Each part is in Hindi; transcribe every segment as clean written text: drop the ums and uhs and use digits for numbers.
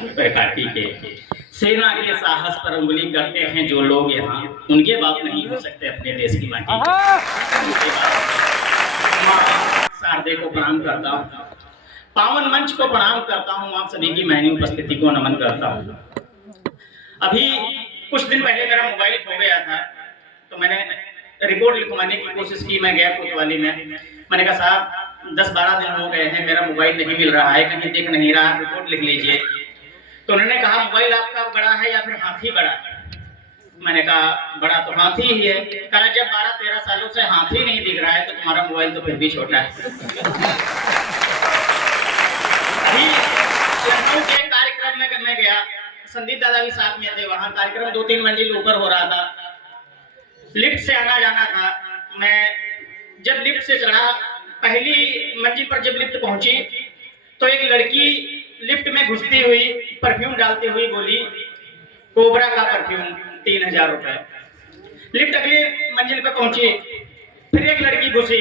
काटी के सेना के साहस पर उंगली करते हैं जो लोग यहाँ, उनके बाप नहीं हो सकते अपने देश की माटी। शारदे को प्रणाम करता हूँ, पावन मंच को प्रणाम करता हूँ, आप सभी की महनी उपस्थिति को नमन करता हूँ। अभी कुछ दिन पहले मेरा मोबाइल खो गया था, तो मैंने रिपोर्ट लिखवाने की कोशिश की। मैं गया कोतवाली में, मैंने कहा साहब 10-12 दिन हो गए हैं, मेरा मोबाइल नहीं मिल रहा है, कहीं दिख नहीं रहा, रिपोर्ट लिख लीजिए। तो उन्होंने कहा मोबाइल आपका बड़ा है या फिर हाथी बड़ा है? मैंने कहा बड़ा तो हाथी ही है। कहा जब 12-13 सालों से हाथी नहीं दिख रहा है तो तुम्हारा मोबाइल तो फिर भी छोटा है। अभी लखनऊ के कार्यक्रम में मैं गया, संदीप दादा भी साथ में थे, वहां कार्यक्रम 2-3 मंजिल ऊपर हो रहा था, लिफ्ट से आना जाना था। मैं जब लिफ्ट से चढ़ा, पहली मंजिल पर जब लिफ्ट पहुंची तो एक लड़की लिफ्ट में घुसती हुई परफ्यूम डालती हुई बोली कोबरा का परफ्यूम 3000 रुपए। लिफ्ट अगली मंजिल पे पहुंची, फिर एक लड़की घुसी,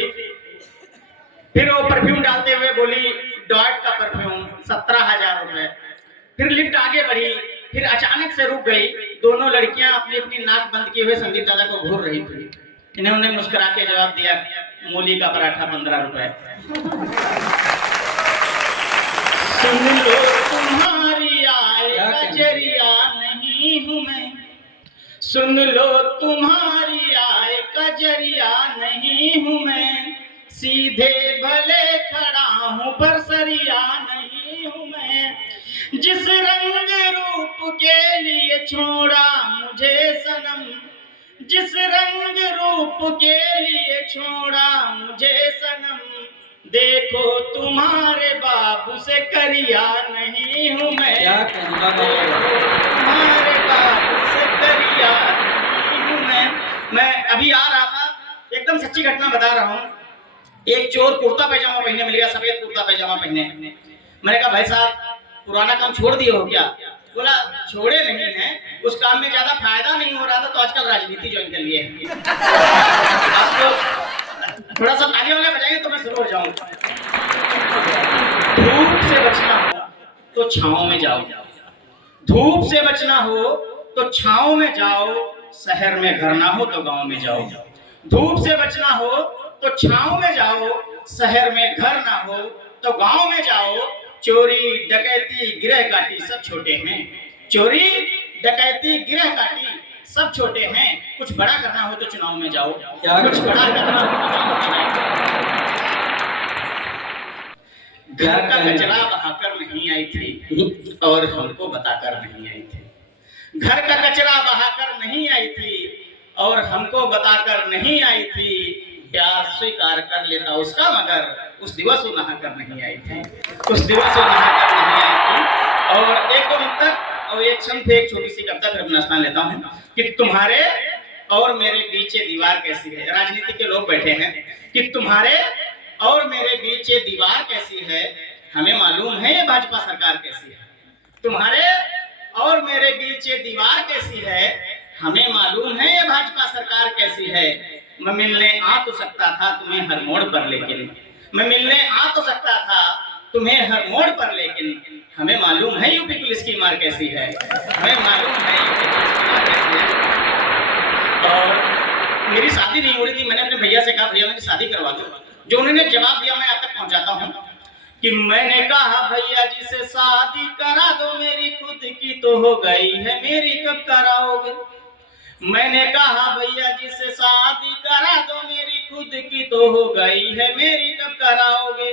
फिर वो परफ्यूम डालते हुए बोली डॉट का परफ्यूम 17,000 रुपए। फिर लिफ्ट आगे बढ़ी, फिर अचानक से रुक गई। दोनों लड़कियां अपनी अपनी नाक बंद किए हुए संदीप दादा को घूर रही थी। इन्होंने मुस्कुरा के जवाब दिया मूली का पराठा 15 रुपए। सुन लो तुम्हारी आय कजरिया नहीं हूं मैं, सुन लो तुम्हारी आय कजरिया नहीं हूं मैं, सीधे भले खड़ा हूं पर सरिया नहीं हूं मैं। जिस रंग रूप के लिए छोड़ा मुझे सनम, जिस रंग रूप के लिए छोड़ा मुझे सनम, देखो तुम्हारे बाबू से करिया नहीं हूं मैं, तुम्हारे बाबू से करिया नहीं हूं मैं अभी आ रहा था, एकदम सच्ची घटना बता रहा हूँ। एक चोर कुर्ता पैजामा पहने मिल गया, सफेद कुर्ता पैजामा पहने। मैंने कहा भाई साहब पुराना काम छोड़ दिए हो क्या? बोला छोड़े नहीं है, उस काम में ज्यादा फायदा नहीं हो रहा था तो आजकल राजनीति ज्वाइन कर लिए। आपको थोड़ा सा ताली वाले बजाएंगे तो मैं शुरू हो जाऊंगा। धूप से बचना हो तो छांव में जाओ, धूप से बचना हो तो छांव में जाओ, शहर में घर ना हो तो गांव में जाओ। धूप से बचना हो तो छांव में जाओ, शहर में घर ना हो तो गांव में जाओ। चोरी डकैती गिरह काटी सब छोटे हैं, चोरी डकैती गिरह काटी सब छोटे हैं। कुछ बड़ा करना हो तो चुनाव में जाओ, कुछ बड़ा करना हो तो चुनाव में जाओ। घर का कचरा बहाकर नहीं आई थी और हमको बताकर नहीं आई थी, घर का कचरा बहाकर नहीं आई थी और हमको बताकर नहीं आई थी। प्यार स्वीकार कर लेता उसका मगर उस दिवस वो नहा कर नहीं आई थी, उस दिवस वो नहा कर नहीं आई थी। और एक दो मिनट तक और एक क्षण थे, एक छोटी सी कविता फिर अपना स्नान लेता हूँ कि तुम्हारे और मेरे बीच ये दीवार कैसी है। राजनीति के लोग बैठे हैं कि तुम्हारे और मेरे बीच ये दीवार कैसी है, हमें मालूम है ये भाजपा सरकार कैसी है। तुम्हारे और मेरे बीच ये दीवार कैसी है, हमें मालूम है ये भाजपा सरकार कैसी है। मैं मिलने आ तो सकता था तुम्हें हर मोड़ पर, लेकिन मैं मिलने आ तो सकता था तुम्हें हर मोड़ पर, लेकिन हमें मालूम है यूपी पुलिस की मार कैसी है, हमें मालूम है यूपी पुलिस की मार कैसी है। और मेरी शादी नहीं हो रही थी, मैंने अपने भैया से कहा भैया मेरी शादी करवा दो। जो उन्होंने जवाब दिया मैं आप तक पहुंचाता हूँ कि मैंने कहा भैया जी से शादी करा दो, मेरी खुद की तो हो गई है, मेरी कब कराओगे। मैंने कहा भैया जी से शादी करा दो, मेरी खुद की तो हो गई है, मेरी कब कराओगे।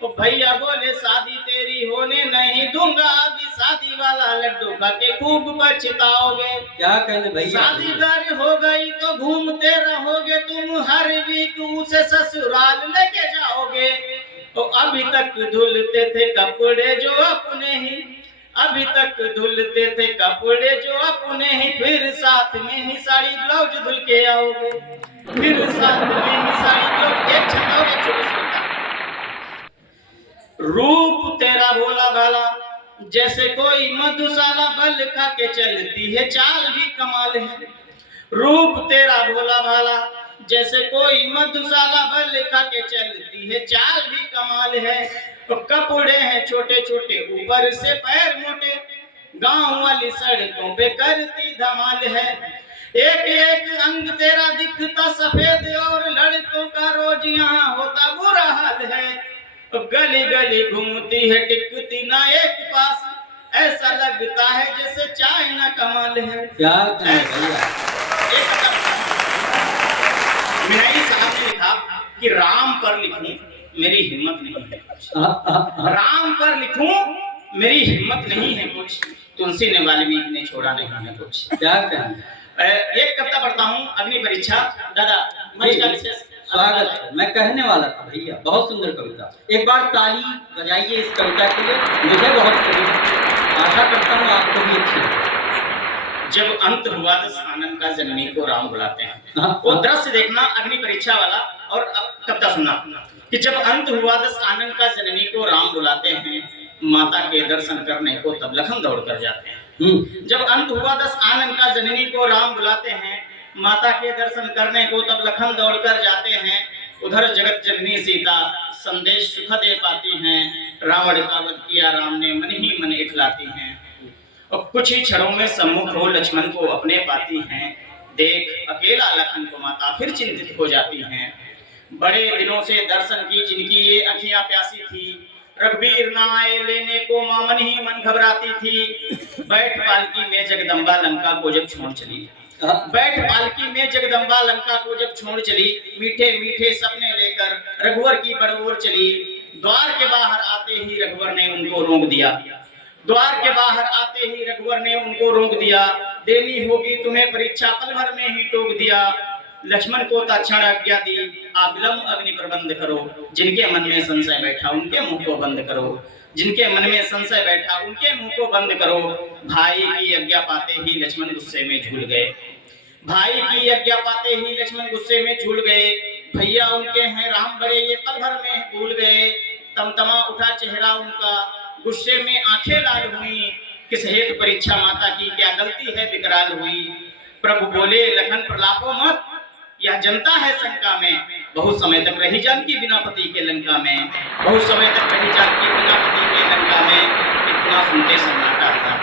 तो भैया बोले शादी तेरी होने नहीं दूंगा, अभी शादी वाला लड्डू खा के खूब पछताओगे। क्या कहते भैया, शादी घर हो गई तो घूमते रहोगे तुम, हर वीक उसे ससुराल लेके जाओगे। तो अभी तक धुलते थे कपड़े जो अपने ही, अभी तक धुलते थे कपड़े जो अपने ही, फिर साथ में ही साड़ी ब्लाउज धुल के आओगे, फिर साथ में ही साड़ी ब्लाउज। एक छंदा और एक छोटी सी कविता। रूप तेरा भोला भाला जैसे कोई मधुशाला, बल खा के चलती है चाल भी कमाल है। रूप तेरा भोला भाला जैसे कोई मधुशाला, बल खा के चलती है चाल भी कमाल है। तो कपड़े हैं छोटे छोटे ऊपर से पैर मोटे, गांव वाली सड़कों पे करती धमाल है। एक एक अंग तेरा दिखता सफेद और लड़कों का रोज यहाँ होता बुरा हाल है। गली गली घूमती है टिकती ना एक पास, ऐसा लगता है जैसे चाय ना कमाल है। क्या मिनाई साहब ने लिखा कि राम पर लिखूं मेरी हिम्मत नहीं है, राम पर लिखूं मेरी हिम्मत नहीं है कुछ, तुलसी ने वाल्मीकि ने छोड़ा नहीं है कुछ। क्या कहना। एक कविता पढ़ता हूँ, अग्नि परीक्षा। दादा मंच का विशेष स्वागत है। मैं कहने वाला था भैया, बहुत सुंदर कविता, एक बार ताली बजाइए इस कविता के लिए, मुझे बहुत पसंद, आशा करता हूँ आपको भी अच्छी लगे। जब अंत हुआ दस आनंद का जननी को राम बुलाते हैं, वो दृश्य देखना अग्नि परीक्षा वाला। और अब कविता सुनना कि जब अंत हुआ दस आनंद का जननी को राम बुलाते हैं, माता के दर्शन करने को तब लखन दौड़ कर जाते हैं। जब अंत हुआ दस आनंद का जननी को राम बुलाते हैं, माता के दर्शन करने को तब लखन दौड़ कर जाते हैं। उधर जगत जननी सीता संदेश सुख दे पाती हैं, रावण का वध किया राम ने मन ही मन इखलाती हैं। और कुछ ही क्षणों में सम्मुख हो लक्ष्मण को अपने पाती हैं, देख अकेला लखन को माता फिर चिंतित हो जाती हैं। बड़े दिनों से दर्शन की जिनकी ये आंखें प्यासी थी, रघुवीर ना आए लेने को मां मन ही मन घबराती थी। बैठ पालकी में जगदम्बा लंका को जब छोड़ चली, बैठ पालकी में जगदम्बा लंका को जब छोड़ चली, मीठे मीठे सपने लेकर रघुवर की बड़ोर चली। द्वार के बाहर आते ही रघुवर ने उनको रोक दिया, द्वार के बाहर आते ही रघुवर ने उनको रोक दिया। देनी होगी तुम्हें परीक्षा पल भर में ही टोक दिया। लक्ष्मण को तत्क्षण आज्ञा दी, आप विलंब अग्नि प्रबंध करो। जिनके मन में संशय बैठा उनके मुंह को बंद करो, जिनके मन में संशय बैठा उनके मुंह को बंद करो। भाई की आज्ञा पाते ही लक्ष्मण गुस्से में झूल गए, भाई की आज्ञा पाते ही लक्ष्मण गुस्से में झूल गए। भैया उनके हैं राम बड़े ये पल भर में भूल गए। तमतमा उठा चेहरा उनका, गुस्से में आंखें लाल हुई। किस हेतु परीक्षा माता की क्या गलती है विकराल हुई। प्रभु बोले लखन प्रलापो मत, यह जनता है शंका में। बहुत समय तक रही जानकी बिना पति के लंका में, बहुत समय तक रही जानकी बिना पति के लंका में। इतना सुनते सन्नाटा था,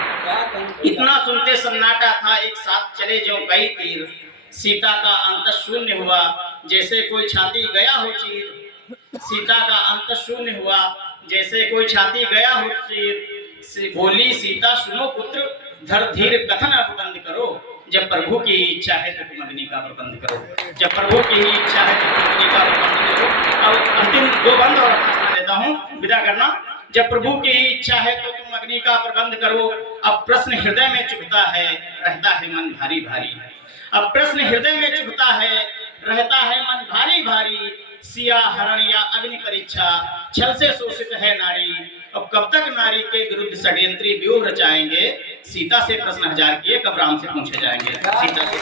इतना सुनते सन्नाटा था। एक साथ चले जो कई तीर, सीता का अंत शून्य हुआ जैसे कोई छाती गया हो चीर। सीता का अंत शून्य हुआ जैसे कोई छाती गया हो चीर। बोली सीता सुनो पुत्र, धर धीर कथन अब बंद करो। जब प्रभु की इच्छा है तो तुम अग्नि का प्रबंध करो, जब प्रभु की इच्छा है तो तुम अग्नि का प्रबंध करो। अब अंतिम दो बंद और सुना देता हूँ, विदा करना। जब प्रभु की इच्छा है तो तुम अग्नि का प्रबंध करो। अब प्रश्न हृदय में चुभता है, रहता है मन भारी भारी। अब प्रश्न हृदय में चुभता है, रहता है मन भारी भारी। सिया हरण या अग्नि परीक्षा, छल से शोषित है नारी। अब कब तक नारी के विरुद्ध षड्यंत्री व्यूह रचाएंगे। सीता से प्रश्न हजार किए कब राम से पूछे जाएंगे। सीता से